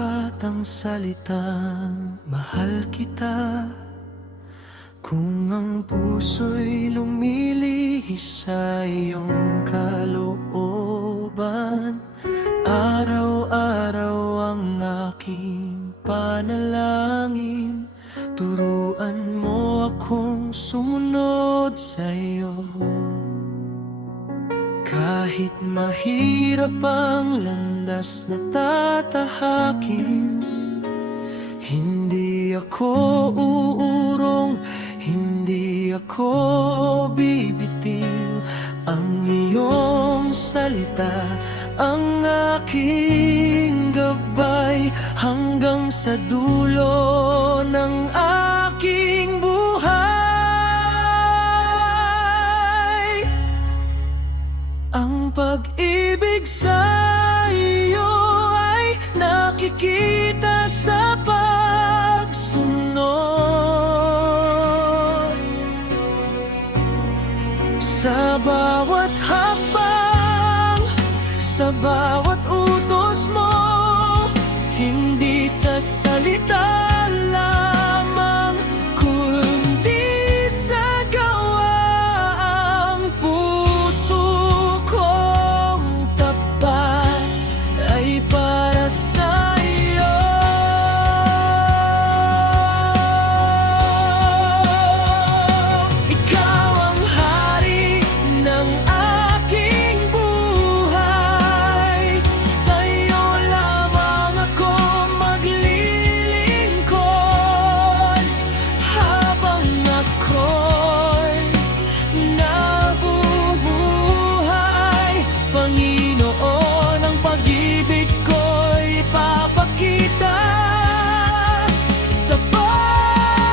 sapat ang salitang mahal kita kung ang puso'y lumilihis sa iyong kalooban. Araw-araw ang aking panalangin, turuan mo akong sumunod sa iyo. Kahit mahirap ang landas na tatahakin, hindi ako uurong, hindi ako bibitiw. Ang iyong salita, ang aking gabay, hanggang sa dulo ng aking buhay. Ang pag-ibig sa iyo ay nakikita sa pagsunod, sa bawat hakbang, sa bawat utos mo. Hindi sa salita lamang, kundi sa gawa. Ang puso kong tapat ay para sa iyo. Ikaw ang hari ng aking buhay, sa iyo lamang ako maglilingkod. Habang ako'y nabubuhay, Panginoon, ang pag-ibig ko'y papakita sa pagsunod.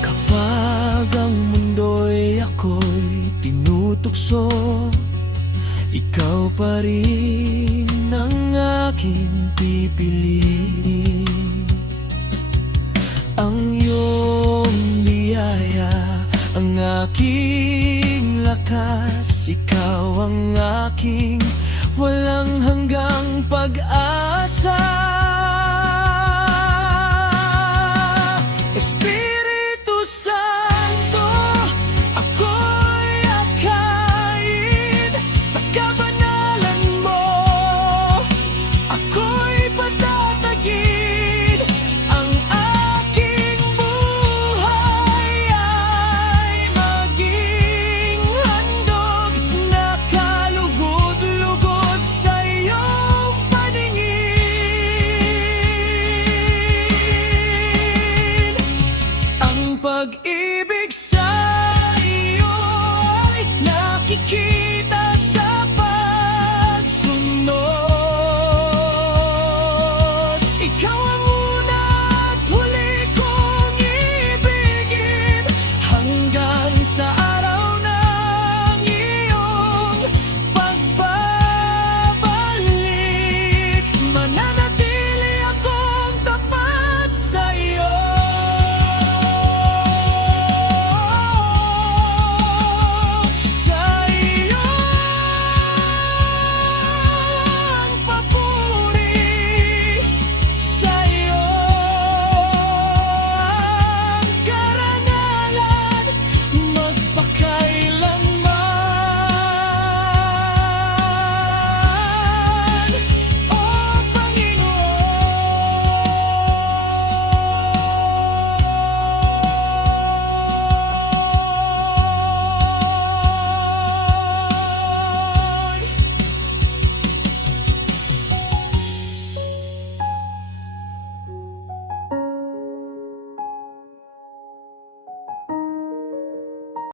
Kapag ang mundo'y ako'y tinutukso, ikaw pa rin ang aking pipiliin. Ang iyong biyaya, ang aking lakas, ikaw ang aking walang hanggang pag-asa. Espiritu Santo, ako'y akayin sa kabanalan mo. Ako'y patatagin, ang aking buhay ay maging handog na kalugod-lugod sa iyong paningin. Ang pag-ibig sa iyo ay nakikita